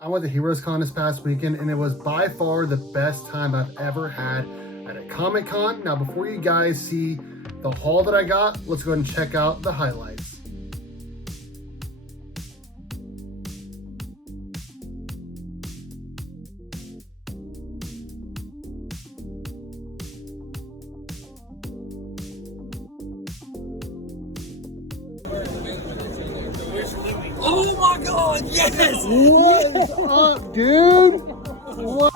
I went to Heroes Con this past weekend, and it was by far the best time I've ever had at a Comic Con. Now, before you guys see the haul that I got, let's go ahead and check out the highlights. Oh my god, yes! What is up, dude? What?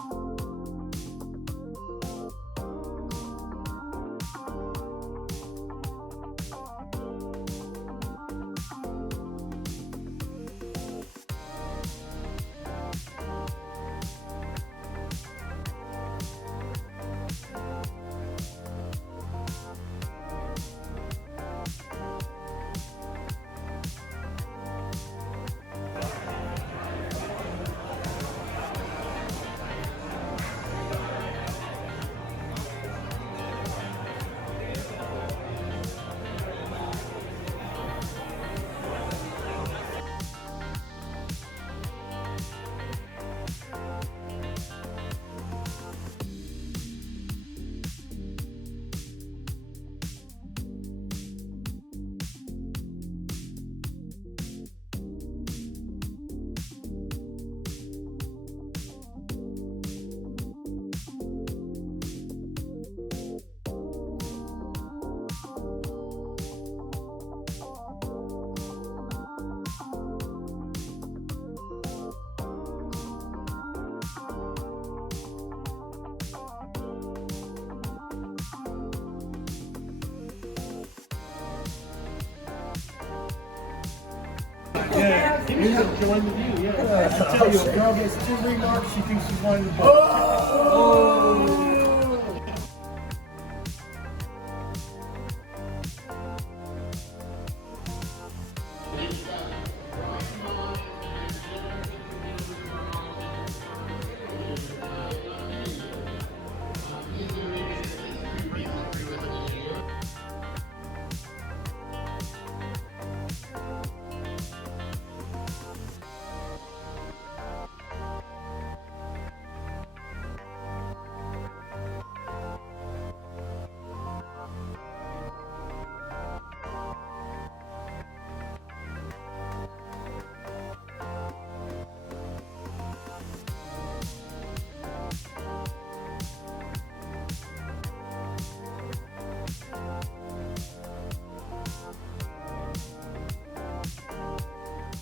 Yeah, he needs to join the view, yeah. I tell you, a girl gets 2 remarks, she thinks she's one of the best. Oh!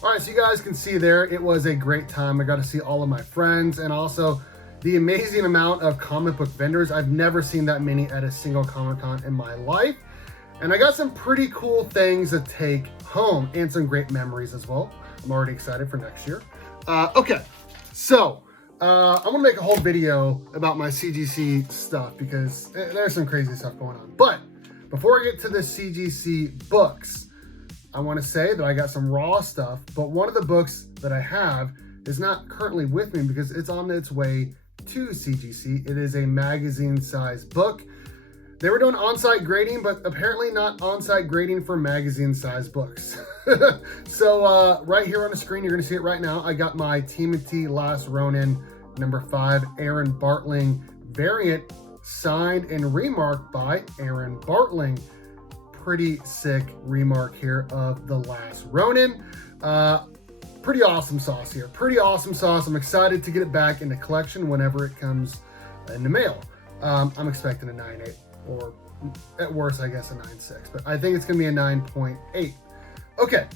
All right, so you guys can see there, it was a great time. I got to see all of my friends and also the amazing amount of comic book vendors. I've never seen that many at a single Comic-Con in my life. And I got some pretty cool things to take home and some great memories as well. I'm already excited for next year. Okay, so I'm gonna make a whole video about my CGC stuff because there's some crazy stuff going on. But before I get to the CGC books, I want to say that I got some raw stuff, but one of the books that I have is not currently with me because it's on its way to CGC. It is a magazine-sized book. They were doing on-site grading, but apparently not on-site grading for magazine-sized books. So right here on the screen, you're going to see it right now. I got my Timothy Last Ronin #5 Aaron Bartling variant signed and remarked by Aaron Bartling. Pretty sick remark here of The Last Ronin. Pretty awesome sauce here. Pretty awesome sauce. I'm excited to get it back in the collection whenever it comes in the mail. I'm expecting a 9.8 or at worst, I guess, a 9.6, but I think it's going to be a 9.8. Okay,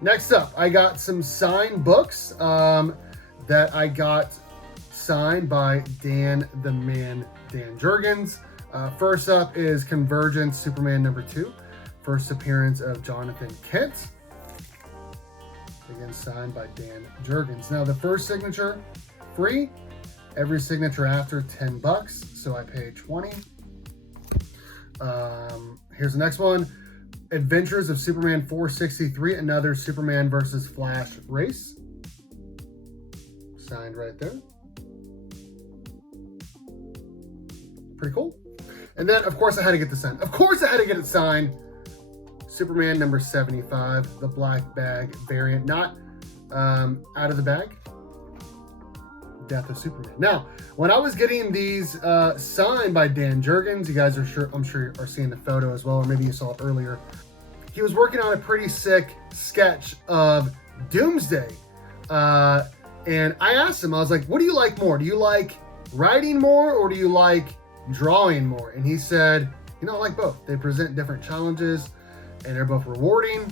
next up, I got some signed books that I got signed by Dan the Man, Dan Jurgens. First up is Convergence Superman #2, first appearance of Jonathan Kent. Again, signed by Dan Jurgens. Now, the first signature, free. Every signature after, $10, so I paid 20. Here's the next one. Adventures of Superman 463, another Superman versus Flash race. Signed right there. Pretty cool. And then, of course, I had to get this signed. Of course, I had to get it signed. Superman #75, the black bag variant. Not out of the bag, Death of Superman. Now, when I was getting these signed by Dan Jurgens, you guys I'm sure are seeing the photo as well, or maybe you saw it earlier. He was working on a pretty sick sketch of Doomsday. And I asked him, I was like, what do you like more? Do you like writing more or do you like drawing more? And he said, I like both. They present different challenges and they're both rewarding.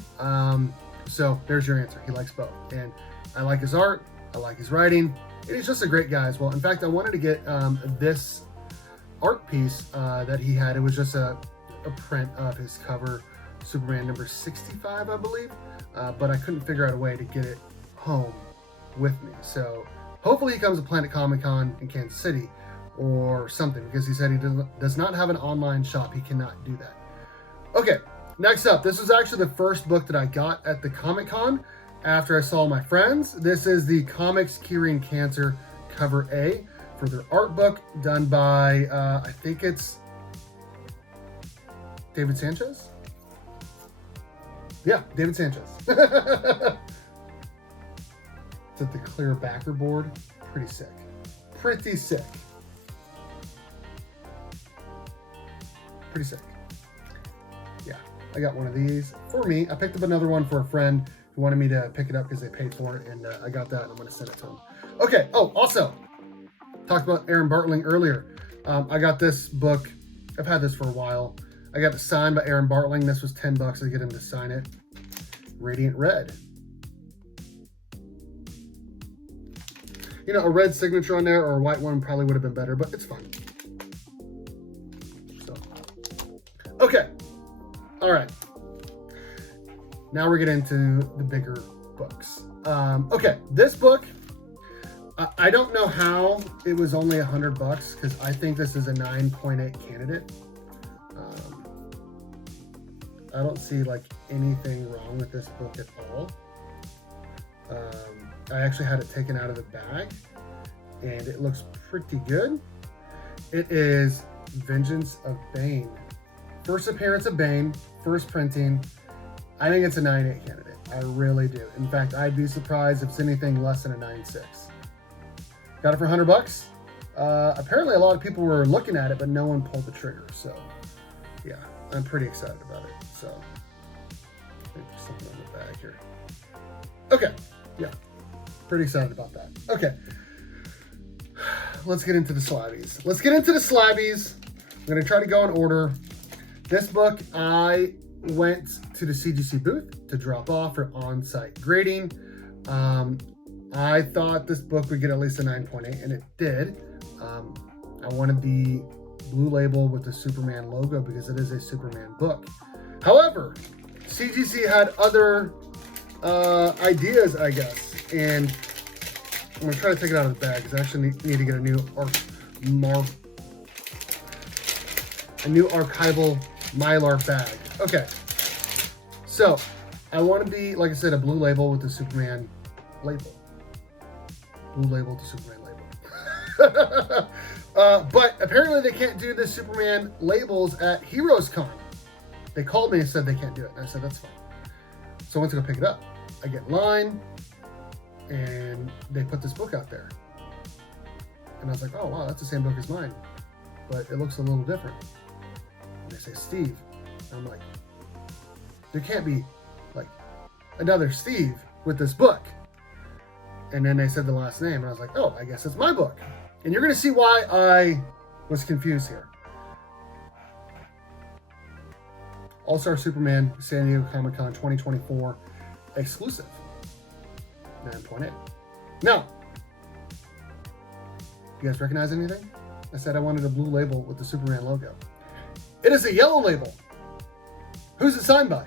So there's your answer. He likes both. And I like his art. I like his writing. And he's just a great guy as well. In fact, I wanted to get this art piece that he had. It was just a print of his cover, Superman number 65, I believe. But I couldn't figure out a way to get it home with me. So hopefully he comes to Planet Comic-Con in Kansas City or something, because he said he does not have an online shop. He cannot do that. Okay, next up. This was actually the first book that I got at the Comic-Con after I saw my friends. This is the Comics Curing Cancer cover A for their art book done by, I think it's David Sanchez? Yeah, David Sanchez. It's at the clear backer board. Pretty sick. Pretty sick. Pretty sick. Yeah, I got one of these for me. I picked up another one for a friend who wanted me to pick it up because they paid for it, and I got that, and I'm going to send it to him. Okay, oh, also, talked about Aaron Bartling earlier. I got this book. I've had this for a while. I got it signed by Aaron Bartling. This was $10 to get him to sign it. Radiant Red. A red signature on there or a white one probably would have been better, but it's fine. So, okay. All right. Now we're getting into the bigger books. Okay, this book, I don't know how it was only $100 because I think this is a 9.8 candidate. I don't see anything wrong with this book at all. I actually had it taken out of the bag and it looks pretty good. It is Vengeance of Bane. First appearance of Bane, first printing. I think it's a 9.8 candidate. I really do. In fact, I'd be surprised if it's anything less than a 9.6. Got it for $100. Apparently a lot of people were looking at it, but no one pulled the trigger. So yeah, I'm pretty excited about it. So I think there's something on the bag here. Okay, yeah. Pretty excited about that. Okay. Let's get into the slabbies. I'm going to try to go in order. This book, I went to the CGC booth to drop off for on-site grading. I thought this book would get at least a 9.8, and it did. I wanted the blue label with the Superman logo because it is a Superman book. However, CGC had other ideas, I guess. And I'm going to try to take it out of the bag because I actually need to get a new archival Mylar bag. Okay. So, I want to be, like I said, a blue label with the Superman label. Blue label to Superman label. But apparently they can't do the Superman labels at Heroes Con. They called me and said they can't do it. And I said, that's fine. So I went to go pick it up. I get in line. And they put this book out there. And I was like, oh, wow, that's the same book as mine. But it looks a little different. And they say, Steve. And I'm like, there can't be, another Steve with this book. And then they said the last name. And I was like, oh, I guess it's my book. And you're going to see why I was confused here. All-Star Superman, San Diego Comic-Con 2024 exclusive. 9.8. Now, you guys recognize anything? I said I wanted a blue label with the Superman logo. It is a yellow label. Who's it signed by?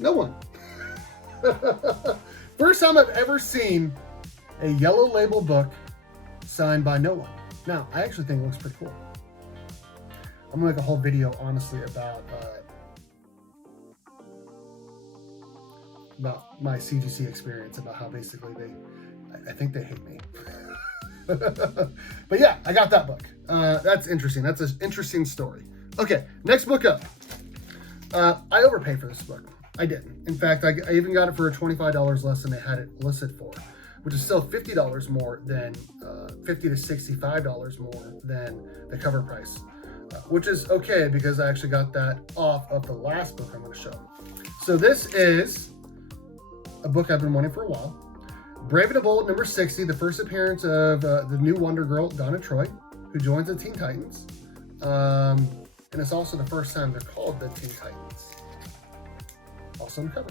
No one. First time I've ever seen a yellow label book signed by no one. Now, I actually think it looks pretty cool. I'm gonna make a whole video, honestly, about my CGC experience, about how basically I think they hate me. But yeah, I got that book. That's interesting. That's an interesting story. Okay, next book up. I overpaid for this book. I didn't. In fact, I even got it for $25 less than they had it listed for. which is still $50 more than $50 to $65 more than the cover price, which is okay because I actually got that off of the last book I'm going to show. So this is a book I've been wanting for a while. Brave and the Bold, number 60, the first appearance of the new Wonder Girl, Donna Troy, who joins the Teen Titans. And it's also the first time they're called the Teen Titans. Also on the cover.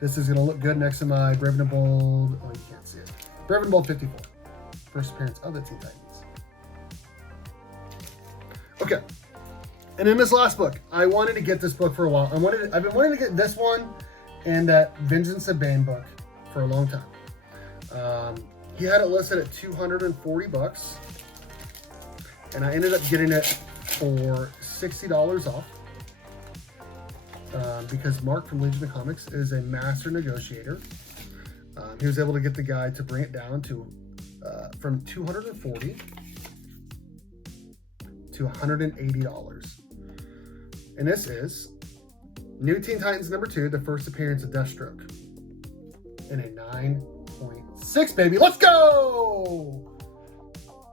This is going to look good next to my Brave and the Bold. Oh, you can't see it. Brave and the Bold 54. First appearance of the Teen Titans. Okay. And in this last book, I wanted to get this book for a while. I've been wanting to get this one and that Vengeance of Bane book for a long time. He had it listed at $240, and I ended up getting it for $60 off because Mark from Legion of Comics is a master negotiator. He was able to get the guy to bring it down to from $240 to $180. And this is New Teen Titans number 2, the first appearance of Deathstroke. In a 9.6, baby. Let's go!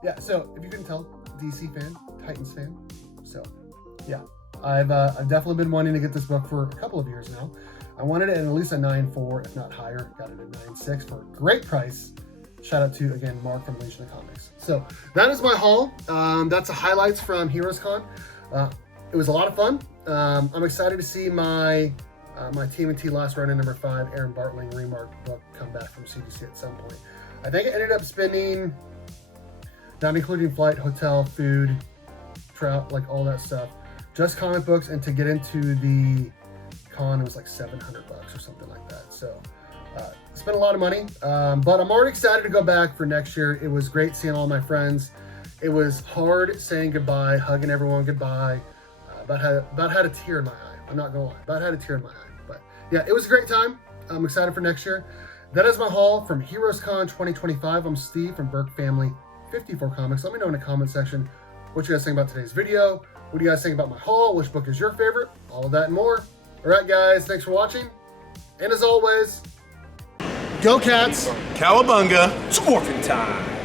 Yeah, so if you couldn't tell, DC fan, Titans fan. So, yeah, I've definitely been wanting to get this book for a couple of years now. I wanted it at least a 9.4, if not higher. Got it at 9.6 for a great price. Shout out to, again, Mark from Legion of Comics. So, that is my haul. That's the highlights from Heroes Con. It was a lot of fun. I'm excited to see my TMNT Last Run in number 5, Aaron Bartling Remark book come back from CGC at some point. I think I ended up spending, not including flight, hotel, food, trout, like all that stuff, just comic books, and to get into the con, it was like $700 or something like that. So spent a lot of money, but I'm already excited to go back for next year. It was great seeing all my friends. It was hard saying goodbye, hugging everyone goodbye. About had a tear in my eye. I'm not gonna lie. About had a tear in my eye. But yeah, it was a great time. I'm excited for next year. That is my haul from Heroes Con 2025. I'm Steve from Burke Family 54 Comics. Let me know in the comment section what you guys think about today's video. What do you guys think about my haul? Which book is your favorite? All of that and more. All right, guys. Thanks for watching. And as always, go Cats. Cowabunga. It's morphin' time.